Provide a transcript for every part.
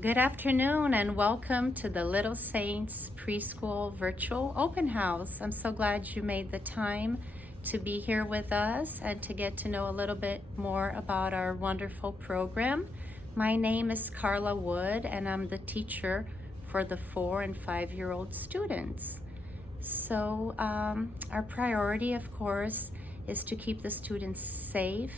Good afternoon and welcome to the Little Saints Preschool Virtual Open House. I'm so glad you made the time to be here with us and to get to know a little bit more about our wonderful program. My name is Carla Wood and I'm the teacher for the 4 and 5-year-old students. So our priority, of course, is to keep the students safe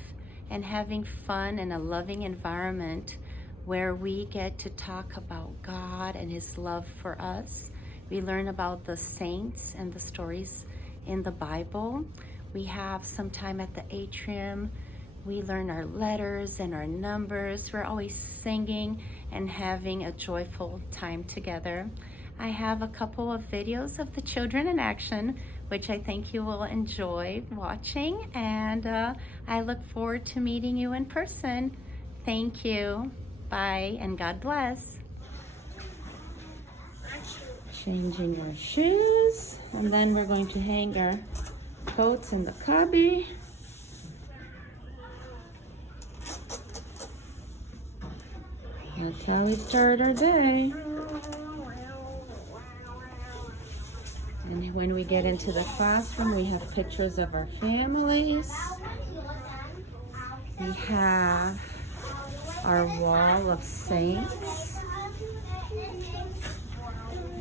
and having fun in a loving environment where we get to talk about God and His love for us. We learn about the saints and the stories in the Bible. We have some time at the atrium. We learn our letters and our numbers. We're always singing and having a joyful time together. I have a couple of videos of the children in action, which I think you will enjoy watching, and I look forward to meeting you in person. Thank you. Bye, and God bless. Changing our shoes, and then we're going to hang our coats in the cubby. That's how we start our day. And when we get into the classroom, we have pictures of our families. We have our wall of saints,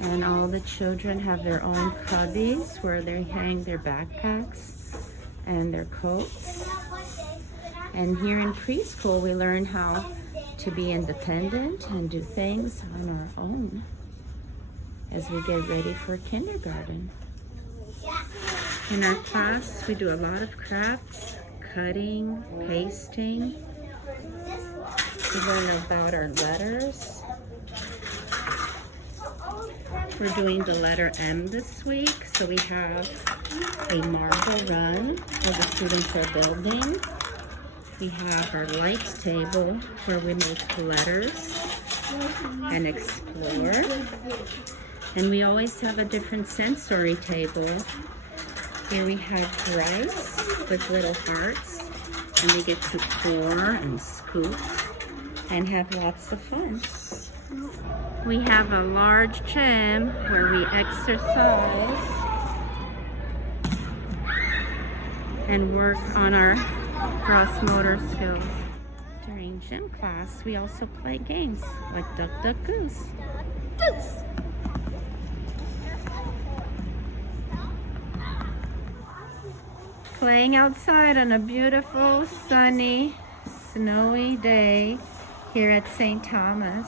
and all the children have their own cubbies where they hang their backpacks and their coats. And here in preschool, we learn how to be independent and do things on our own as we get ready for kindergarten. In our class, we do a lot of crafts, cutting, pasting. We learn about our letters. We're doing the letter M this week, so we have a marble run where the students are building. We have our lights table where we make letters and explore. And we always have a different sensory table. Here we have rice with little hearts, and we get to pour and scoop and have lots of fun. We have a large gym where we exercise and work on our gross motor skills. During gym class, we also play games like Duck, Duck, Goose. Goose! Playing outside on a beautiful, sunny, snowy day here at St. Thomas.